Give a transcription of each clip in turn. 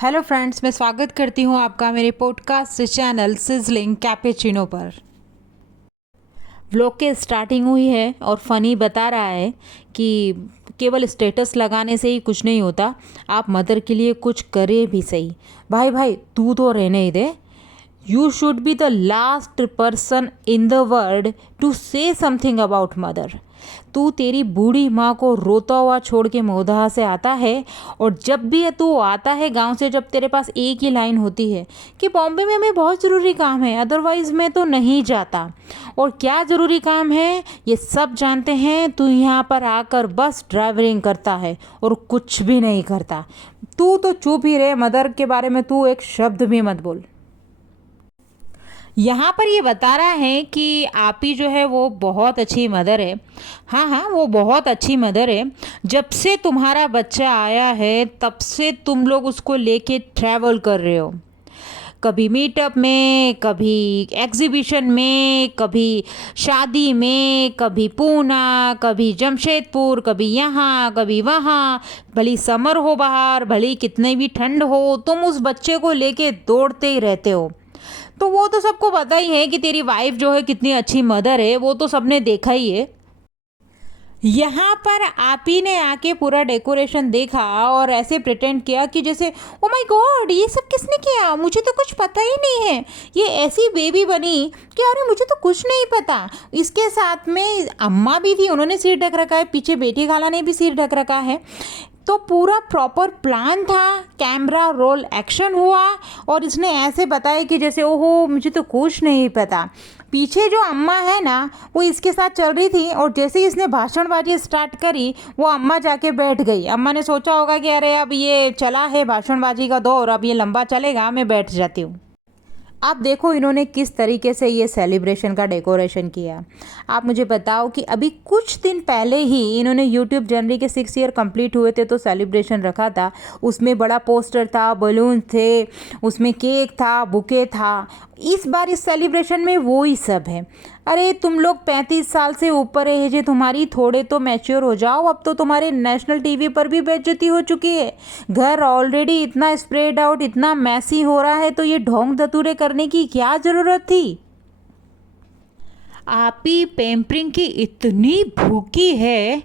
Hello friends, मैं स्वागत करती हूँ आपका मेरे पॉडकास्ट चैनल सिजलिंग कैपेचिनो पर। व्लॉग के स्टार्टिंग हुई है और फ़नी बता रहा है कि केवल स्टेटस लगाने से ही कुछ नहीं होता, आप मदर के लिए कुछ करे भी सही। भाई भाई तू तो रहने ही दे। You should be the last person in the world to say something about mother. तू तेरी बूढ़ी माँ को रोता हुआ छोड़ के मोदहा से आता है, और जब भी तू आता है गांव से, जब तेरे पास एक ही लाइन होती है कि बॉम्बे में हमें बहुत ज़रूरी काम है, अदरवाइज़ मैं तो नहीं जाता। और क्या ज़रूरी काम है ये सब जानते हैं, तू यहाँ पर आकर बस ड्राइवरिंग करता है और कुछ भी नहीं करता। तू तो चुप ही रहे, मदर के बारे में तू एक शब्द भी मत बोल। यहाँ पर ये बता रहा है कि आप ही जो है वो बहुत अच्छी मदर है। हाँ हाँ, वो बहुत अच्छी मदर है। जब से तुम्हारा बच्चा आया है तब से तुम लोग उसको लेके ट्रैवल कर रहे हो, कभी मीटअप में, कभी एग्जीबिशन में, कभी शादी में, कभी पूना, कभी जमशेदपुर, कभी यहाँ कभी वहाँ। भली समर हो बाहर, भली कितनी भी ठंड हो, तुम उस बच्चे को लेके दौड़ते ही रहते हो। तो वो तो सबको पता ही है कि तेरी वाइफ जो है कितनी अच्छी मदर है, वो तो सबने देखा ही है। यहाँ पर आप ही ने आके पूरा डेकोरेशन देखा और ऐसे प्रिटेंड किया कि जैसे ओ माय गॉड, ये सब किसने किया, मुझे तो कुछ पता ही नहीं है। ये ऐसी बेबी बनी कि अरे मुझे तो कुछ नहीं पता। इसके साथ में अम्मा भी थी, उन्होंने सिर ढक रखा है, पीछे बेटी खाला ने भी सिर ढक रखा है। तो पूरा प्रॉपर प्लान था, कैमरा रोल एक्शन हुआ और इसने ऐसे बताया कि जैसे ओहो मुझे तो कुछ नहीं पता। पीछे जो अम्मा है ना, वो इसके साथ चल रही थी और जैसे ही इसने भाषणबाजी स्टार्ट करी, वो अम्मा जाके बैठ गई। अम्मा ने सोचा होगा कि अरे अब ये चला है भाषणबाजी का दौर, अब ये लंबा चलेगा, मैं बैठ जाती हूँ। आप देखो इन्होंने किस तरीके से ये सेलिब्रेशन का डेकोरेशन किया। आप मुझे बताओ कि अभी कुछ दिन पहले ही इन्होंने यूट्यूब जनवरी के 6 ईयर कंप्लीट हुए थे तो सेलिब्रेशन रखा था। उसमें बड़ा पोस्टर था, बलून थे, उसमें केक था, बुके था। इस बार इस सेलिब्रेशन में वो ही सब है। अरे तुम लोग 35 साल से ऊपर है जे तुम्हारी, थोड़े तो मैच्योर हो जाओ। अब तो तुम्हारे नेशनल टीवी पर भी बेइज्जती हो चुकी है। घर ऑलरेडी इतना स्प्रेड आउट, इतना मैसी हो रहा है, तो ये ढोंग धतूरे करने की क्या ज़रूरत थी। आप ही पेम्परिंग की इतनी भूखी है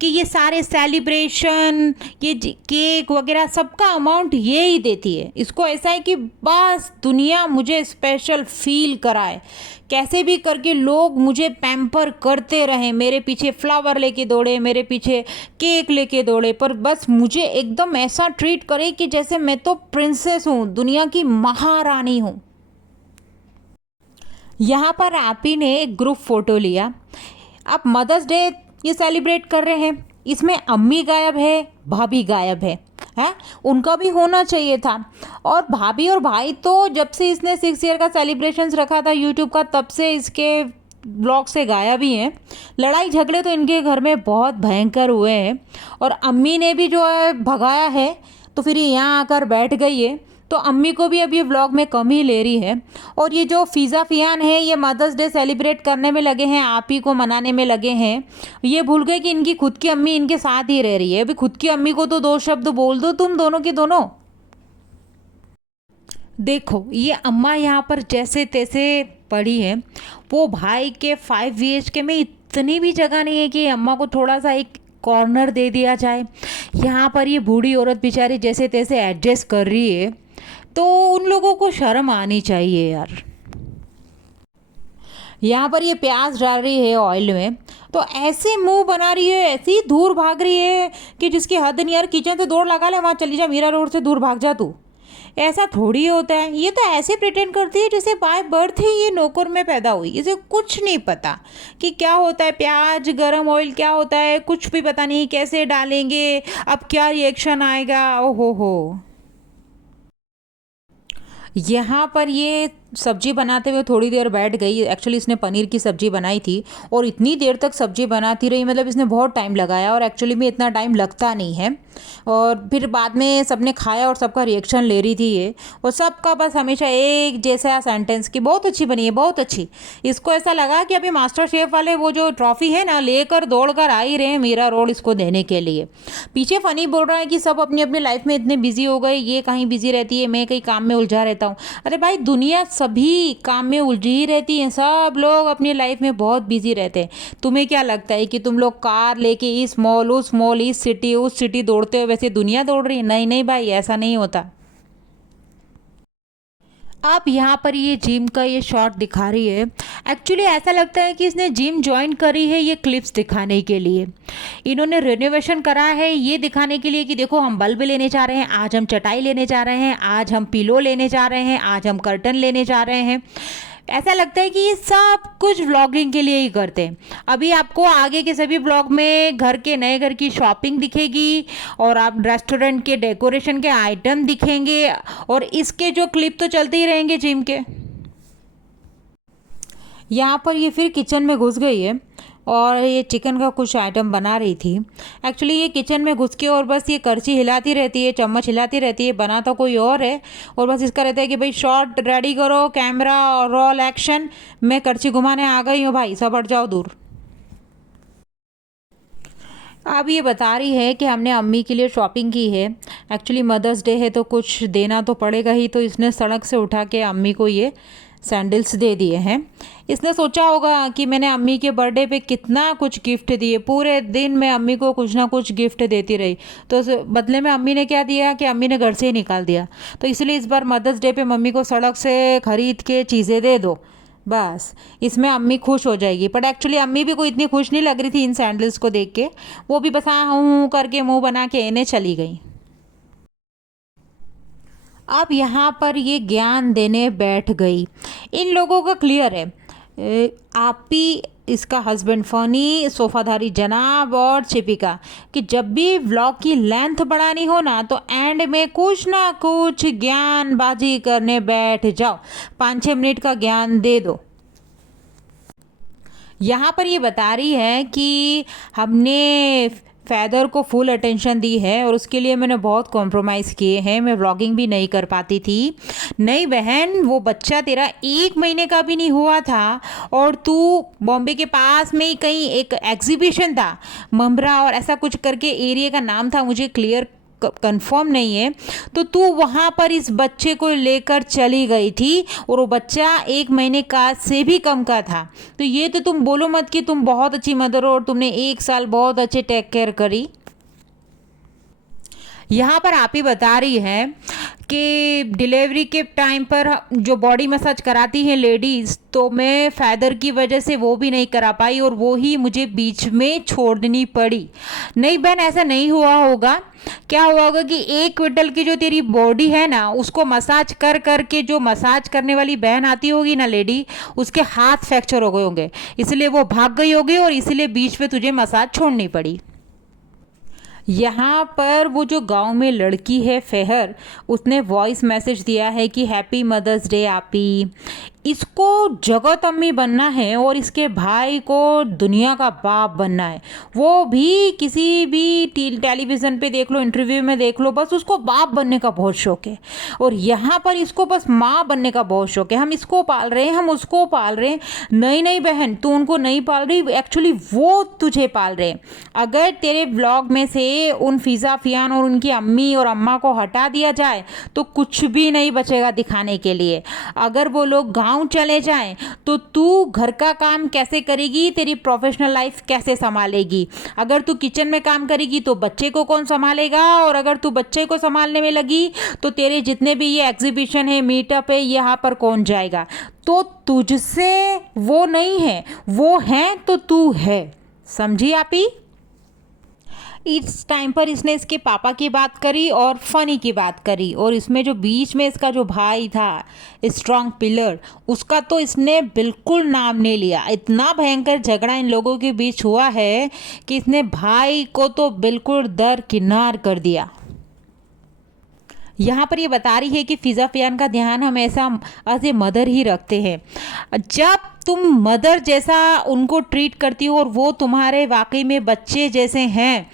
कि ये सारे सेलिब्रेशन, ये केक वगैरह सबका अमाउंट ये ही देती है। इसको ऐसा है कि बस दुनिया मुझे स्पेशल फील कराए, कैसे भी करके लोग मुझे पैम्पर करते रहें, मेरे पीछे फ्लावर लेके दौड़े, मेरे पीछे केक लेके दौड़े, पर बस मुझे एकदम ऐसा ट्रीट करे कि जैसे मैं तो प्रिंसेस हूँ, दुनिया की महारानी हूँ। यहाँ पर आप ही ने एक ग्रुप फ़ोटो लिया। आप मदर्स डे ये सेलिब्रेट कर रहे हैं, इसमें अम्मी गायब है, भाभी गायब है उनका भी होना चाहिए था। और भाभी और भाई तो जब से इसने 6 ईयर का सेलिब्रेशंस रखा था यूट्यूब का, तब से इसके ब्लॉग से गायब ही हैं। लड़ाई झगड़े तो इनके घर में बहुत भयंकर हुए हैं, और अम्मी ने भी जो है भगाया है, तो फिर ये यहाँ आकर बैठ गई है। तो अम्मी को भी अब ये व्लॉग में कम ही ले रही है। और ये जो फ़िज़ा फ़ियान है, ये मदर्स डे सेलिब्रेट करने में लगे हैं, आप ही को मनाने में लगे हैं। ये भूल गए कि इनकी खुद की अम्मी इनके साथ ही रह रही है। अभी खुद की अम्मी को तो दो शब्द बोल दो तुम दोनों के दोनों। देखो ये अम्मा यहाँ पर जैसे तैसे पड़ी है। वो भाई के 5 BHK में इतनी भी जगह नहीं है कि अम्मा को थोड़ा सा एक कॉर्नर दे दिया जाए। यहाँ पर ये बूढ़ी औरत बेचारी जैसे तैसे एडजस्ट कर रही है, तो उन लोगों को शर्म आनी चाहिए यार। यहाँ पर ये प्याज डाल रही है ऑयल में, तो ऐसे मुंह बना रही है, ऐसी दूर भाग रही है कि जिसकी हद नहीं यार। किचन से दौड़ लगा ले, वहाँ चली जा, मीरा रोड से दूर भाग जा तू। ऐसा थोड़ी होता है। ये तो ऐसे प्रिटेंड करती है जैसे बाय बर्थ ही ये नौकर में पैदा हुई, इसे कुछ नहीं पता कि क्या होता है प्याज, गरम ऑयल क्या होता है, कुछ भी पता नहीं, कैसे डालेंगे, अब क्या रिएक्शन आएगा। ओहो हो। यहाँ पर ये सब्जी बनाते हुए थोड़ी देर बैठ गई। एक्चुअली इसने पनीर की सब्जी बनाई थी और इतनी देर तक सब्जी बनाती रही, मतलब इसने बहुत टाइम लगाया और एक्चुअली में इतना टाइम लगता नहीं है। और फिर बाद में सबने खाया और सबका रिएक्शन ले रही थी ये, और सबका बस हमेशा एक जैसा सेंटेंस कि बहुत अच्छी बनी है, बहुत अच्छी। इसको ऐसा लगा कि अभी मास्टर शेफ वाले वो जो ट्रॉफी है ना लेकर दौड़ कर आ ही रहे हैं मेरा रोल इसको देने के लिए। पीछे फनी बोल रहा है कि सब अपनी अपनी लाइफ में इतने बिजी हो गए, ये कहीं बिजी रहती है, मैं कहीं काम में उलझा रहता हूँ। अरे भाई, दुनिया सभी काम में उलझी ही रहती है, सब लोग अपनी लाइफ में बहुत बिजी रहते हैं। तुम्हें क्या लगता है कि तुम लोग कार लेके इस मॉल उस मॉल, इस सिटी उस सिटी दौड़ते हो वैसे दुनिया दौड़ रही है? नहीं नहीं भाई, ऐसा नहीं होता। आप यहाँ पर ये जिम का ये शॉट दिखा रही है। एक्चुअली ऐसा लगता है कि इसने जिम ज्वाइन करी है ये क्लिप्स दिखाने के लिए। इन्होंने रेनोवेशन करा है ये दिखाने के लिए कि देखो हम बल्ब लेने जा रहे हैं, आज हम चटाई लेने जा रहे हैं, आज हम पिलो लेने जा रहे हैं, आज हम कर्टन लेने जा रहे हैं। ऐसा लगता है कि ये सब कुछ व्लॉगिंग के लिए ही करते हैं। अभी आपको आगे के सभी व्लॉग में घर के नए घर की शॉपिंग दिखेगी और आप रेस्टोरेंट के डेकोरेशन के आइटम दिखेंगे, और इसके जो क्लिप तो चलते ही रहेंगे जिम के। यहाँ पर ये फिर किचन में घुस गई है और ये चिकन का कुछ आइटम बना रही थी। एक्चुअली ये किचन में घुस के और बस ये करछी हिलाती रहती है, चम्मच हिलाती रहती है, बना तो कोई और है और बस इसका रहता है कि भाई शॉट रेडी करो, कैमरा और रोल एक्शन, मैं करछी घुमाने आ गई हूँ भाई, सब हट जाओ दूर। अब ये बता रही है कि हमने अम्मी के लिए शॉपिंग की है। एक्चुअली मदर्स डे है तो कुछ देना तो पड़ेगा ही, तो इसने सड़क से उठा के अम्मी को ये सैंडल्स दे दिए हैं। इसने सोचा होगा कि मैंने अम्मी के बर्थडे पे कितना कुछ गिफ्ट दिए, पूरे दिन मैं अम्मी को कुछ ना कुछ गिफ्ट देती रही, तो बदले में अम्मी ने क्या दिया कि अम्मी ने घर से ही निकाल दिया। तो इसलिए इस बार मदर्स डे पे मम्मी को सड़क से खरीद के चीज़ें दे दो, बस इसमें अम्मी खुश हो जाएगी। पर एक्चुअली अम्मी भी कोई इतनी खुश नहीं लग रही थी इन सैंडल्स को देख के, वो भी बस हाँ हूँ करके मुंह बना के इन्हें चली गई। अब यहाँ पर ये ज्ञान देने बैठ गई। इन लोगों का क्लियर है, आपी, इसका हस्बैंड फनी, सोफाधारी जनाब और चिपिका, कि जब भी व्लॉग की लेंथ बढ़ानी हो ना तो एंड में कुछ ना कुछ ज्ञानबाजी करने बैठ जाओ, 5-6 मिनट का ज्ञान दे दो। यहाँ पर ये बता रही है कि हमने फैदर को फुल अटेंशन दी है और उसके लिए मैंने बहुत कॉम्प्रोमाइज़ किए हैं, मैं व्लॉगिंग भी नहीं कर पाती थी। नहीं बहन, वो बच्चा तेरा 1 महीने का भी नहीं हुआ था और तू बॉम्बे के पास में ही कहीं एक एग्जीबिशन था, ममरा और ऐसा कुछ करके एरिया का नाम था, मुझे क्लियर कंफर्म नहीं है, तो तू वहाँ पर इस बच्चे को लेकर चली गई थी और वो बच्चा 1 महीने का से भी कम का था। तो ये तो तुम बोलो मत कि तुम बहुत अच्छी मदर हो और तुमने 1 साल बहुत अच्छे टेक केयर करी। यहाँ पर आप ही बता रही है कि डिलीवरी के टाइम पर जो बॉडी मसाज कराती हैं लेडीज़, तो मैं फैदर की वजह से वो भी नहीं करा पाई और वो ही मुझे बीच में छोड़नी पड़ी। नहीं बहन, ऐसा नहीं हुआ होगा। क्या हुआ होगा कि 1 क्विंटल की जो तेरी बॉडी है ना, उसको मसाज कर कर के जो मसाज करने वाली बहन आती होगी ना लेडी, उसके हाथ फ्रैक्चर हो गए होंगे, इसलिए वो भाग गई होगी और इसलिए बीच में तुझे मसाज छोड़नी पड़ी। यहाँ पर वो जो गांव में लड़की है फेहर, उसने वॉइस मैसेज दिया है कि हैप्पी मदर्स डे आपी। इसको जगत अम्मी बनना है और इसके भाई को दुनिया का बाप बनना है। वो भी किसी भी टेलीविज़न पे देख लो, इंटरव्यू में देख लो, बस उसको बाप बनने का बहुत शौक है और यहाँ पर इसको बस माँ बनने का बहुत शौक है। हम इसको पाल रहे हैं, हम उसको पाल रहे हैं। नहीं नहीं बहन, तू उनको नहीं पाल रही, एक्चुअली वो तुझे पाल रहे हैं। अगर तेरे ब्लॉग में से उन फिज़ा फियान और उनकी अम्मी और अम्मा को हटा दिया जाए तो कुछ भी नहीं बचेगा दिखाने के लिए। अगर वो लोग गाँव चले जाएं तो तू घर का काम कैसे करेगी, तेरी प्रोफेशनल लाइफ कैसे संभालेगी? अगर तू किचन में काम करेगी तो बच्चे को कौन संभालेगा? और अगर तू बच्चे को संभालने में लगी तो तेरे जितने भी ये एग्जीबिशन है, मीटअप है, यहाँ पर कौन जाएगा? तो तुझसे वो नहीं है, वो है तो तू है। समझी आप ही? इस टाइम पर इसने इसके पापा की बात करी और फनी की बात करी, और इसमें जो बीच में इसका जो भाई था स्ट्रॉन्ग पिलर, उसका तो इसने बिल्कुल नाम नहीं लिया। इतना भयंकर झगड़ा इन लोगों के बीच हुआ है कि इसने भाई को तो बिल्कुल दरकिनार कर दिया। यहाँ पर ये बता रही है कि फिज़ा फ़ियान का ध्यान हमेशा एज ए मदर ही रखते हैं। जब तुम मदर जैसा उनको ट्रीट करती हो और वो तुम्हारे वाकई में बच्चे जैसे हैं,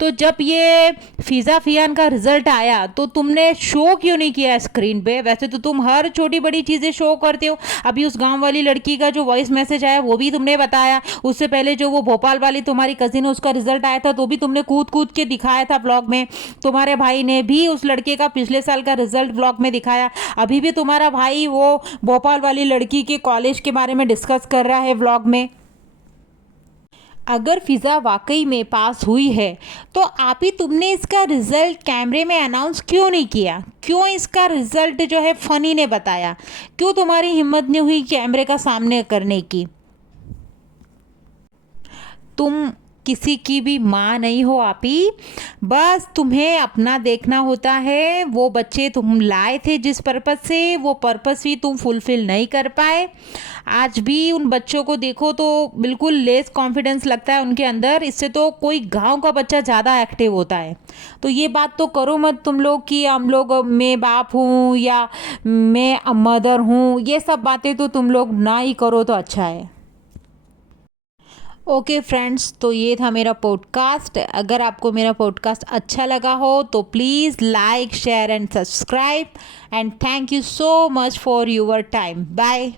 तो जब ये फिज़ा फ़ियान का रिजल्ट आया तो तुमने शो क्यों नहीं किया स्क्रीन पे? वैसे तो तुम हर छोटी बड़ी चीज़ें शो करते हो। अभी उस गांव वाली लड़की का जो वॉइस मैसेज आया वो भी तुमने बताया। उससे पहले जो वो भोपाल वाली तुम्हारी कजिन है उसका रिजल्ट आया था तो भी तुमने कूद कूद के दिखाया था ब्लॉग में। तुम्हारे भाई ने भी उस लड़के का पिछले साल का रिजल्ट ब्लॉग में दिखाया। अभी भी तुम्हारा भाई वो भोपाल वाली लड़की के कॉलेज के बारे में डिस्कस कर रहा है व्लॉग में। अगर फिज़ा वाकई में पास हुई है तो आप ही तुमने इसका रिजल्ट कैमरे में अनाउंस क्यों नहीं किया? क्यों इसका रिजल्ट जो है फनी ने बताया? क्यों तुम्हारी हिम्मत नहीं हुई कैमरे का सामने करने की? तुम किसी की भी माँ नहीं हो आप ही। बस तुम्हें अपना देखना होता है। वो बच्चे तुम लाए थे जिस पर्पज़ से, वो पर्पज़ भी तुम फुलफ़िल नहीं कर पाए। आज भी उन बच्चों को देखो तो बिल्कुल लेस कॉन्फिडेंस लगता है उनके अंदर। इससे तो कोई गांव का बच्चा ज़्यादा एक्टिव होता है। तो ये बात तो करो मत तुम लोग कि हम लोग, मैं बाप हूँ या मैं मदर हूँ। ये सब बातें तो तुम लोग ना ही करो तो अच्छा है। ओके फ्रेंड्स, तो ये था मेरा पॉडकास्ट। अगर आपको मेरा पॉडकास्ट अच्छा लगा हो तो please like share and subscribe, and thank you so much for your time. Bye.